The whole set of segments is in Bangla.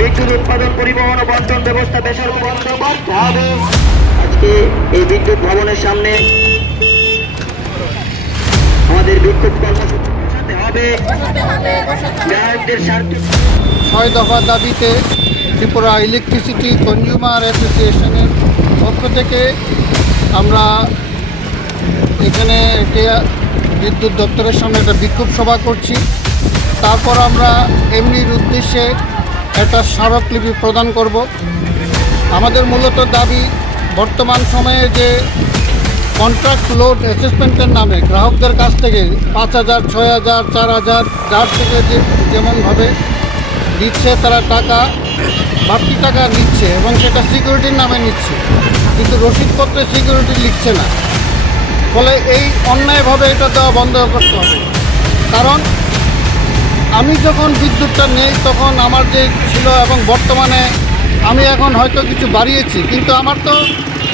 বিদ্যুৎ উৎপাদন, পরিবহন ও বন্টন ব্যবস্থা বেসরকারি আজকে এই বিদ্যুৎ ভবনের সামনে আমাদের স্বার্থে ছয় দফা দাবিতে ত্রিপুরা ইলেকট্রিসিটি কনজিউমার অ্যাসোসিয়েশনের পক্ষ থেকে আমরা এখানে একটি বিদ্যুৎ দপ্তরের সামনে একটা বিক্ষোভ সভা করছি। তারপর আমরা এমনির উদ্দেশ্যে একটা স্মারকলিপি প্রদান করব। আমাদের মূলত দাবি, বর্তমান সময়ে যে কন্ট্রাক্ট লোড অ্যাসেসমেন্টের নামে গ্রাহকদের কাছ থেকে পাঁচ হাজার, ছয় হাজার, চার হাজার, যার থেকে যে যেমনভাবে দিচ্ছে তারা টাকা বাড়তি টাকা নিচ্ছে এবং সেটা সিকিউরিটির নামে নিচ্ছে। কিন্তু রসিদপত্রে সিকিউরিটি লিখছে না। ফলে এই অন্যায়ভাবে এটা দেওয়া বন্ধ করতে হবে। কারণ আমি যখন বিদ্যুৎটা নেই, তখন আমার যে ছিল এবং বর্তমানে আমি এখন হয়তো কিছু বাড়িয়েছি। কিন্তু আমার তো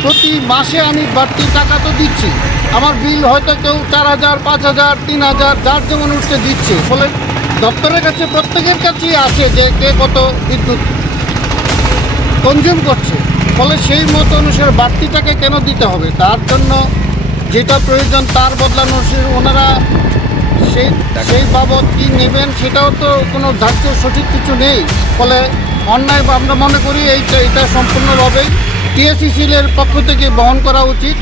প্রতি মাসে আমি বাড়তি টাকা তো দিচ্ছি। আমার বিল হয়তো কেউ চার হাজার, পাঁচ হাজার, তিন হাজার, যার যেমন উঠছে দিচ্ছে। ফলে দপ্তরের কাছে প্রত্যেকের কাছেই আছে যে কে কত বিদ্যুৎ কনজিউম করছে। ফলে সেই মতো অনুসারে বাড়তিটাকে কেন দিতে হবে? তার জন্য যেটা প্রয়োজন, তার বদলানো ওনারা সেই সেই বাবদ কী নেবেন সেটাও তো কোনো ধার্য সঠিক কিছু নেই। ফলে অন্যায় আমরা মনে করি এইটা এটা সম্পূর্ণভাবেই টিএসিসিলের পক্ষ থেকে বহন করা উচিত।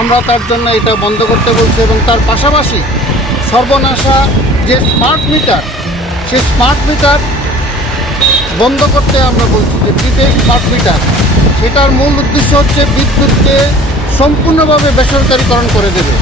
আমরা তার জন্য এটা বন্ধ করতে বলছি এবং তার পাশাপাশি সর্বনাশা যে স্মার্ট মিটার সেই স্মার্ট মিটার বন্ধ করতে আমরা বলছি যে প্রিপেড স্মার্ট মিটার সেটার মূল উদ্দেশ্য হচ্ছে বিদ্যুৎকে সম্পূর্ণভাবে বেসরকারীকরণ করে দেবে।